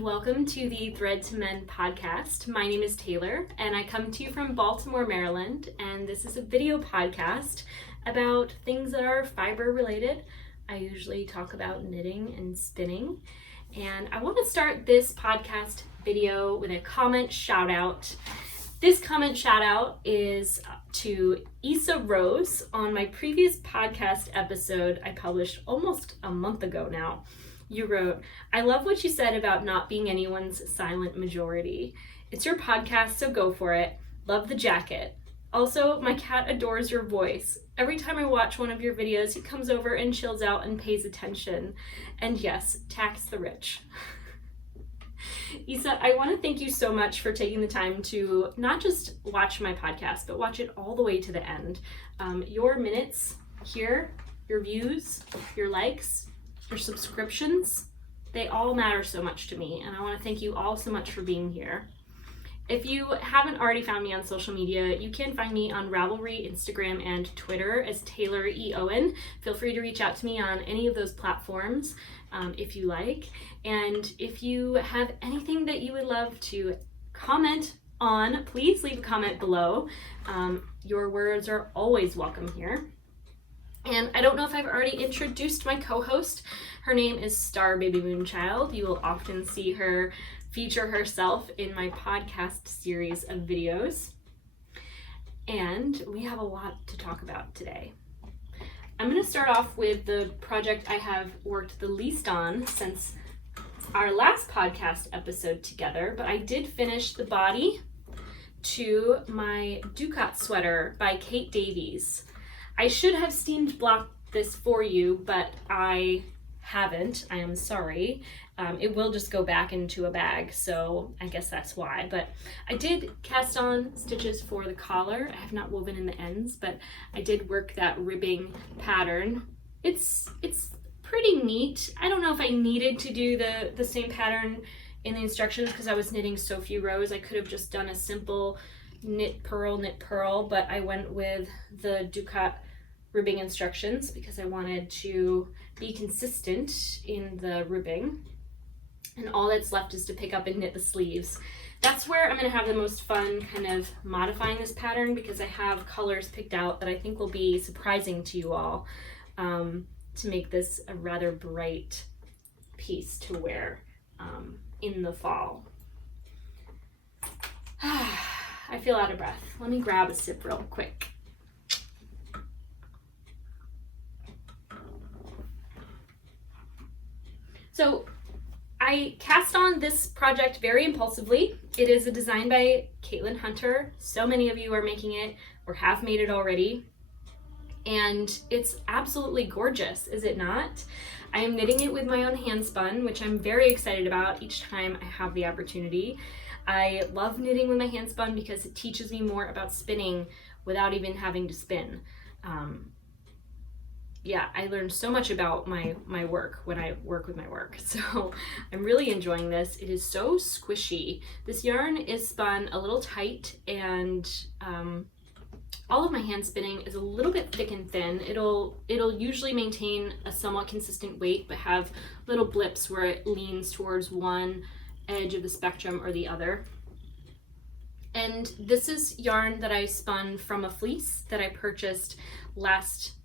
Welcome to the Thread to Mend podcast. My name is Taylor and I come to you from Baltimore, Maryland, and this is a video podcast about things that are fiber related. I usually talk about knitting and spinning, and I want to start this podcast video with a comment shout out. This comment shout out is to Issa Rose. On my previous podcast episode I published almost a month ago now, you wrote, "I love what you said about not being anyone's silent majority. It's your podcast, so go for it. Love the jacket. Also, my cat adores your voice. Every time I watch one of your videos, he comes over and chills out and pays attention. And yes, tax the rich." Issa, I want to thank you so much for taking the time to not just watch my podcast, but watch it all the way to the end. Your minutes here, your views, your likes, your subscriptions, they all matter so much to me, and I want to thank you all so much for being here. If you haven't already found me on social media, you can find me on Ravelry, Instagram, and Twitter as Taylor E. Owen. Feel free to reach out to me on any of those platforms if you like. And if you have anything that you would love to comment on, please leave a comment below. Your words are always welcome here. And I don't know if I've already introduced my co-host. Her name is Star Baby Moonchild. You will often see her feature herself in my podcast series of videos. And we have a lot to talk about today. I'm going to start off with the project I have worked the least on since our last podcast episode together, but I did finish the body to my Doocot sweater by Kate Davies. I should have steamed blocked this for you, but I haven't. I am sorry. It will just go back into a bag, so I guess that's why. But I did cast on stitches for the collar. I have not woven in the ends, but I did work that ribbing pattern. It's pretty neat. I don't know if I needed to do the same pattern in the instructions because I was knitting so few rows. I could have just done a simple knit purl, but I went with the Doocot ribbing instructions because I wanted to be consistent in the ribbing. And all that's left is to pick up and knit the sleeves. That's where I'm going to have the most fun kind of modifying this pattern because I have colors picked out that I think will be surprising to you all to make this a rather bright piece to wear in the fall. I feel out of breath. Let me grab a sip real quick. So I cast on this project very impulsively. It is a design by Caitlin Hunter. So many of you are making it or have made it already. And it's absolutely gorgeous, is it not? I am knitting it with my own hand spun, which I'm very excited about each time I have the opportunity. I love knitting with my hand spun because it teaches me more about spinning without even having to spin. I learned so much about my work when I work with my work. So I'm really enjoying this. It is so squishy. This yarn is spun a little tight, and all of my hand spinning is a little bit thick and thin. It'll usually maintain a somewhat consistent weight, but have little blips where it leans towards one edge of the spectrum or the other. And this is yarn that I spun from a fleece that I purchased last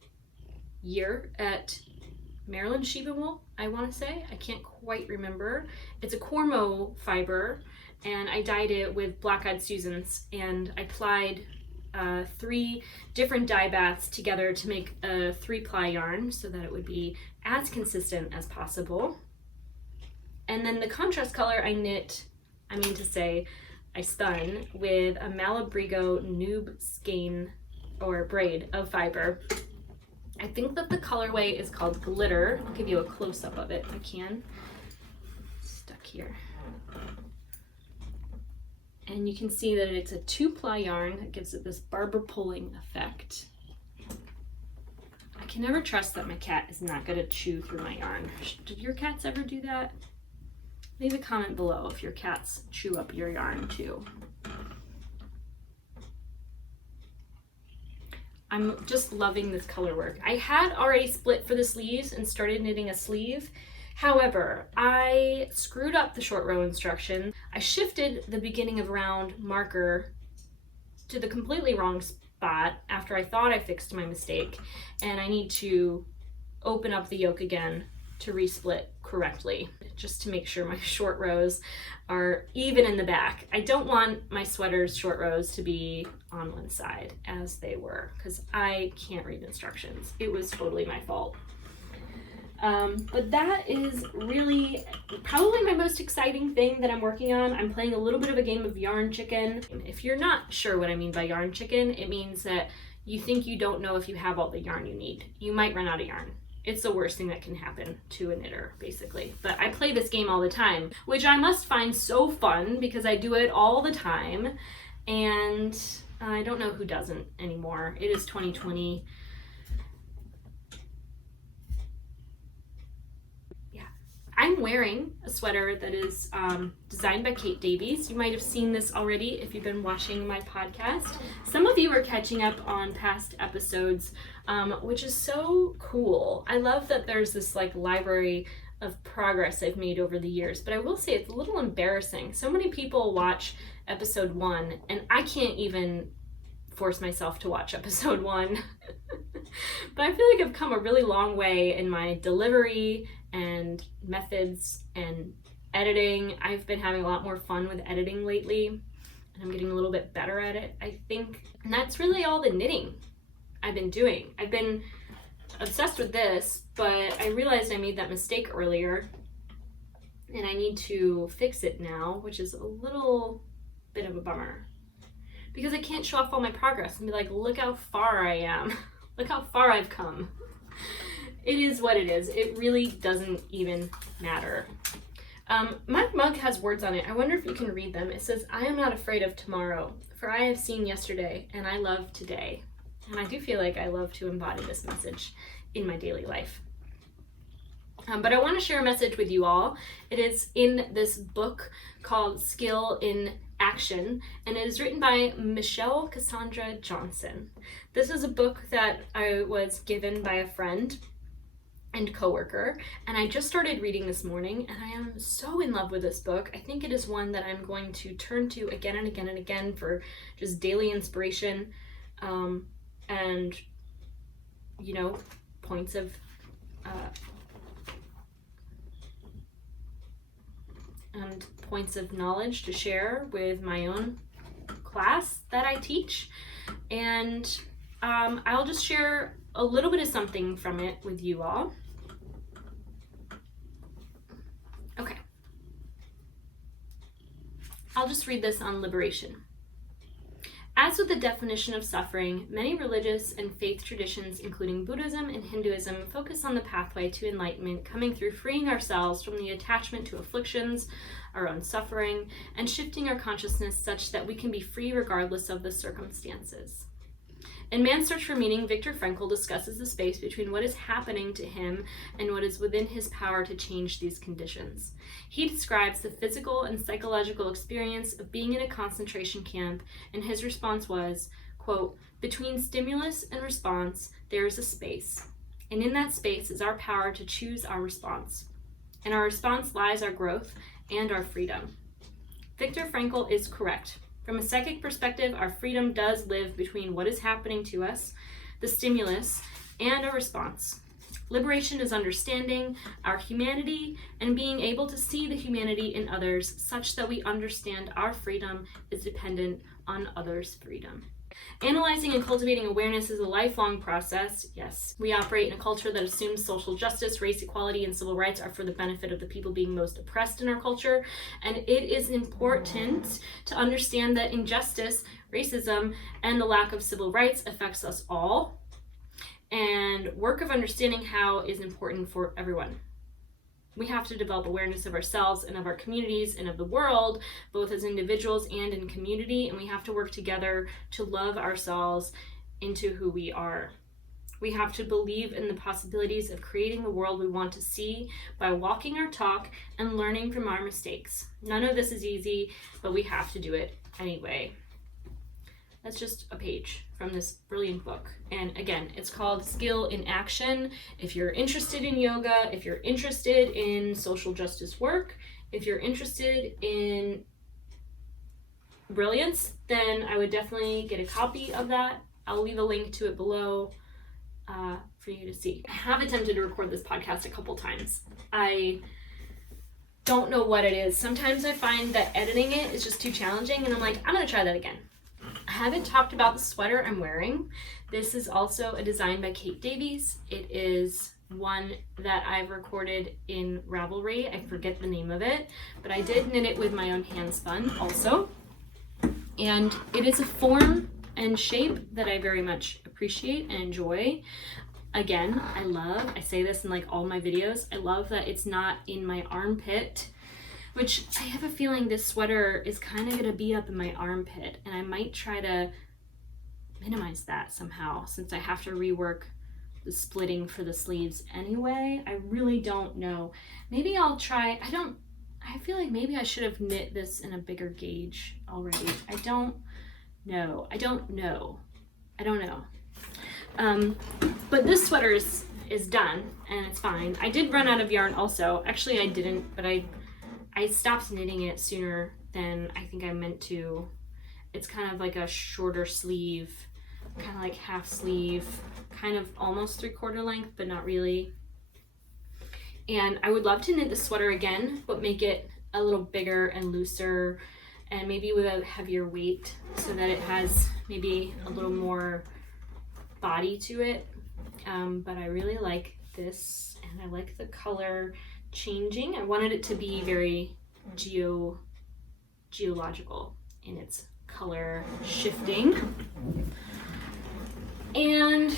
year at Maryland Sheep and Wool, I want to say. I can't quite remember. It's a Cormo fiber, and I dyed it with Black Eyed Susans, and I plied 3 different dye baths together to make a 3-ply yarn so that it would be as consistent as possible. And then the contrast color I spun with a Malabrigo noob skein or braid of fiber. I think that the colorway is called Glitter. I'll give you a close-up of it if I can. Stuck here. And you can see that it's a 2-ply yarn that gives it this barber pulling effect. I can never trust that my cat is not going to chew through my yarn. Did your cats ever do that? Leave a comment below if your cats chew up your yarn too. I'm just loving this color work. I had already split for the sleeves and started knitting a sleeve. However, I screwed up the short row instruction. I shifted the beginning of round marker to the completely wrong spot after I thought I fixed my mistake, and I need to open up the yoke again to resplit correctly, just to make sure my short rows are even in the back. I don't want my sweater's short rows to be on one side as they were, because I can't read instructions. It was totally my fault. But that is really probably my most exciting thing that I'm working on. I'm playing a little bit of a game of yarn chicken. If you're not sure what I mean by yarn chicken, it means that you think you don't know if you have all the yarn you need. You might run out of yarn. It's the worst thing that can happen to a knitter, basically. But I play this game all the time, which I must find so fun because I do it all the time. And I don't know who doesn't anymore. It is 2020. I'm wearing a sweater that is designed by Kate Davies. You might have seen this already if you've been watching my podcast. Some of you are catching up on past episodes, which is so cool. I love that there's this like library of progress I've made over the years, but I will say it's a little embarrassing. So many people watch episode 1 and I can't even force myself to watch episode 1. But I feel like I've come a really long way in my delivery and methods and editing. I've been having a lot more fun with editing lately, and I'm getting a little bit better at it, I think. And that's really all the knitting I've been doing. I've been obsessed with this, but I realized I made that mistake earlier, and I need to fix it now, which is a little bit of a bummer, because I can't show off all my progress and be like, look how far I am. Look how far I've come. It is what it is. It really doesn't even matter. My mug has words on it. I wonder if you can read them. It says, I am not afraid of tomorrow, for I have seen yesterday, and I love today. And I do feel like I love to embody this message in my daily life. But I want to share a message with you all. It is in this book called Skill in Action, and it is written by Michelle Cassandra Johnson. This is a book that I was given by a friend and coworker, and I just started reading this morning, and I am so in love with this book. I think it is one that I'm going to turn to again and again and again for just daily inspiration, and you know, points of knowledge to share with my own class that I teach. And I'll just share a little bit of something from it with you all. Okay. I'll just read this on liberation. As with the definition of suffering, many religious and faith traditions, including Buddhism and Hinduism, focus on the pathway to enlightenment coming through freeing ourselves from the attachment to afflictions, our own suffering, and shifting our consciousness such that we can be free regardless of the circumstances. In Man's Search for Meaning, Viktor Frankl discusses the space between what is happening to him and what is within his power to change these conditions. He describes the physical and psychological experience of being in a concentration camp, and his response was, quote, between stimulus and response, there is a space, and in that space is our power to choose our response. In our response lies our growth and our freedom. Viktor Frankl is correct. From a psychic perspective, our freedom does live between what is happening to us, the stimulus, and a response. Liberation is understanding our humanity and being able to see the humanity in others such that we understand our freedom is dependent on others' freedom. Analyzing and cultivating awareness is a lifelong process. Yes, we operate in a culture that assumes social justice, race equality, and civil rights are for the benefit of the people being most oppressed in our culture. And it is important to understand that injustice, racism, and the lack of civil rights affects us all. And work of understanding how is important for everyone. We have to develop awareness of ourselves and of our communities and of the world, both as individuals and in community, and we have to work together to love ourselves into who we are. We have to believe in the possibilities of creating the world we want to see by walking our talk and learning from our mistakes. None of this is easy, but we have to do it anyway. That's just a page from this brilliant book. And again, it's called Skill in Action. If you're interested in yoga, if you're interested in social justice work, if you're interested in brilliance, then I would definitely get a copy of that. I'll leave a link to it below for you to see. I have attempted to record this podcast a couple times. I don't know what it is. Sometimes I find that editing it is just too challenging, and I'm like, I'm gonna try that again. I haven't talked about the sweater I'm wearing. This is also a design by Kate Davies. It is one that I've recorded in Ravelry. I forget the name of it, but I did knit it with my own hand spun also. And it is a form and shape that I very much appreciate and enjoy. Again, I say this in like all my videos, I love that it's not in my armpit, which I have a feeling this sweater is kind of going to be up in my armpit, and I might try to minimize that somehow since I have to rework the splitting for the sleeves anyway. I really don't know. Maybe I'll try. I feel like maybe I should have knit this in a bigger gauge already. I don't know. But this sweater is done and it's fine. I did run out of yarn also. Actually, I didn't, but I stopped knitting it sooner than I think I meant to. It's kind of like a shorter sleeve, kind of like half sleeve, kind of almost 3/4 length, but not really. And I would love to knit the sweater again, but make it a little bigger and looser, and maybe with a heavier weight so that it has maybe a little more body to it. But I really like this, and I like the color changing. I wanted it to be very geological in its color shifting. And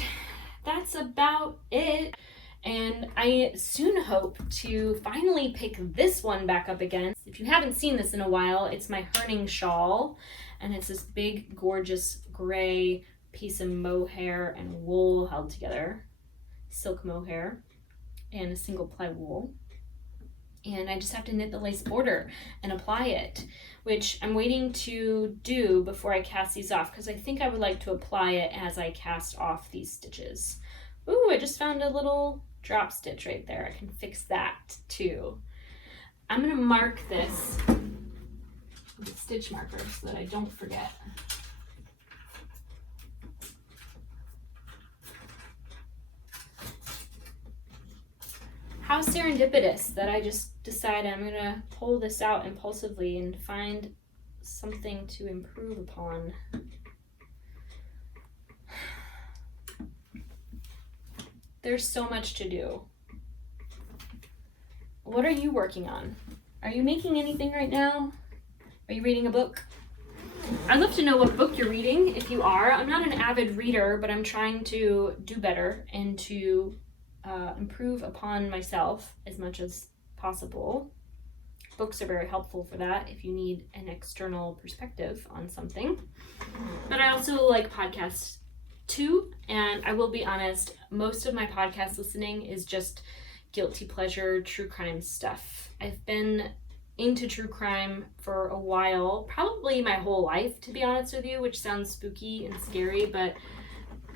that's about it. And I soon hope to finally pick this one back up again. If you haven't seen this in a while, it's my Herning shawl, and it's this big, gorgeous gray piece of mohair and wool held together, silk mohair and a single ply wool. And I just have to knit the lace border and apply it, which I'm waiting to do before I cast these off, because I think I would like to apply it as I cast off these stitches. Ooh, I just found a little drop stitch right there. I can fix that too. I'm gonna mark this with a stitch marker so that I don't forget. How serendipitous that I just decided I'm gonna pull this out impulsively and find something to improve upon. There's so much to do. What are you working on? Are you making anything right now? Are you reading a book? I'd love to know what book you're reading if you are. I'm not an avid reader, but I'm trying to do better and to improve upon myself as much as possible. Books are very helpful for that if you need an external perspective on something. But I also like podcasts too, and I will be honest, most of my podcast listening is just guilty pleasure true crime stuff. I've been into true crime for a while, probably my whole life, to be honest with you, which sounds spooky and scary, but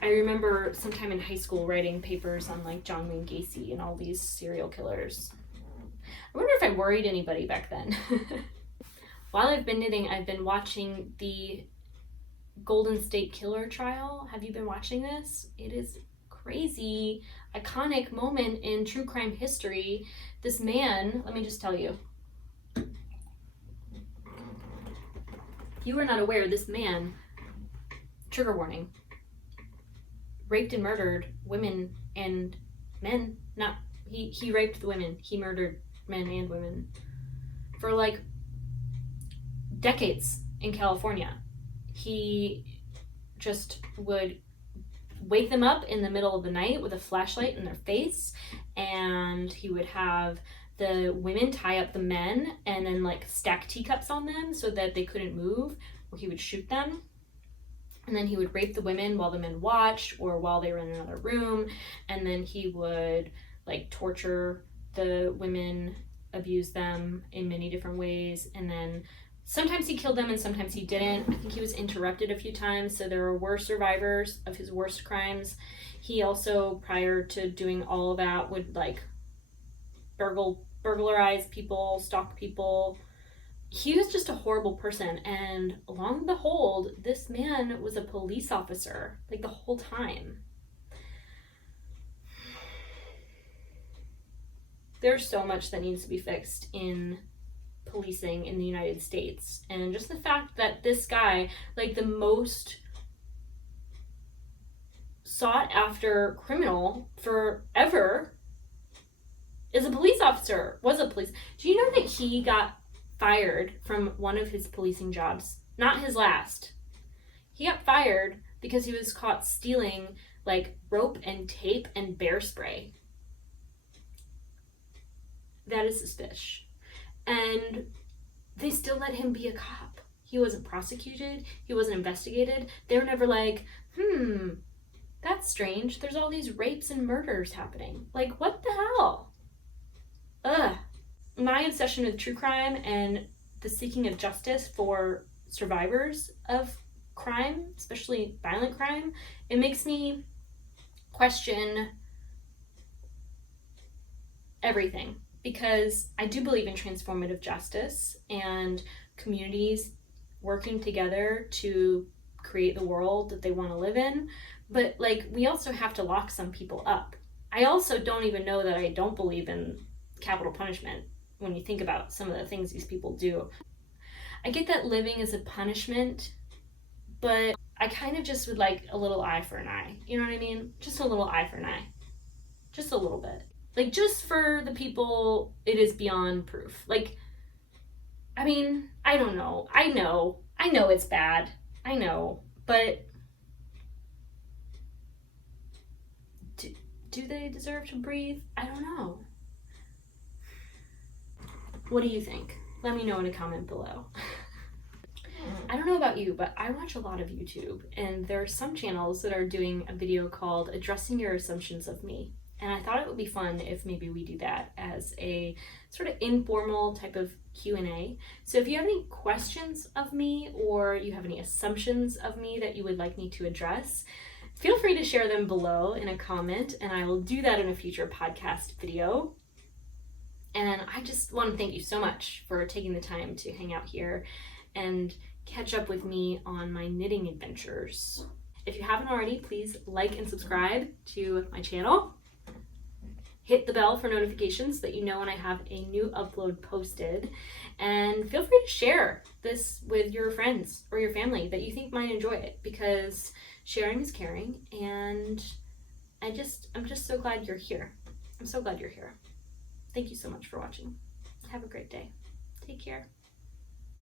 I remember sometime in high school writing papers on like John Wayne Gacy and all these serial killers. I wonder if I worried anybody back then. While I've been knitting, I've been watching the Golden State Killer trial. Have you been watching this? It is crazy, iconic moment in true crime history. This man, let me just tell you. If you are not aware, this man, trigger warning, raped and murdered women and men. He raped the women. He murdered men and women for like decades in California. He just would wake them up in the middle of the night with a flashlight in their face, and he would have the women tie up the men and then like stack teacups on them so that they couldn't move, or he would shoot them. And then he would rape the women while the men watched or while they were in another room. And then he would like torture the women, abuse them in many different ways. And then sometimes he killed them and sometimes he didn't. I think he was interrupted a few times, so there were survivors of his worst crimes. He also, prior to doing all of that, would like burglarize people, stalk people. He was just a horrible person, and long and behold, this man was a police officer like the whole time. There's so much that needs to be fixed in policing in the United States, and just the fact that this guy, like the most sought after criminal forever, is a police officer, was a police. Do you know that he got fired from one of his policing jobs? Not his last. He got fired because he was caught stealing like rope and tape and bear spray. That is suspicious. And they still let him be a cop. He wasn't prosecuted. He wasn't investigated. They were never like, that's strange. There's all these rapes and murders happening. Like, what the hell? Ugh. My obsession with true crime and the seeking of justice for survivors of crime, especially violent crime, it makes me question everything, because I do believe in transformative justice and communities working together to create the world that they want to live in. But like, we also have to lock some people up. I also don't even know that I don't believe in capital punishment when you think about some of the things these people do. I get that living is a punishment, but I kind of just would like a little eye for an eye. You know what I mean? Just a little eye for an eye. Just a little bit. Like, just for the people, it is beyond proof. Like, I mean, I don't know. I know it's bad. I know. But do they deserve to breathe? I don't know. What do you think? Let me know in a comment below. I don't know about you, but I watch a lot of YouTube, and there are some channels that are doing a video called Addressing Your Assumptions of Me. And I thought it would be fun if maybe we do that as a sort of informal type of Q&A. So if you have any questions of me, or you have any assumptions of me that you would like me to address, feel free to share them below in a comment, and I will do that in a future podcast video. And I just want to thank you so much for taking the time to hang out here and catch up with me on my knitting adventures. If you haven't already, please like and subscribe to my channel. Hit the bell for notifications so that you know when I have a new upload posted. And feel free to share this with your friends or your family that you think might enjoy it, because sharing is caring, and I'm just so glad you're here. I'm so glad you're here. Thank you so much for watching. Have a great day. Take care.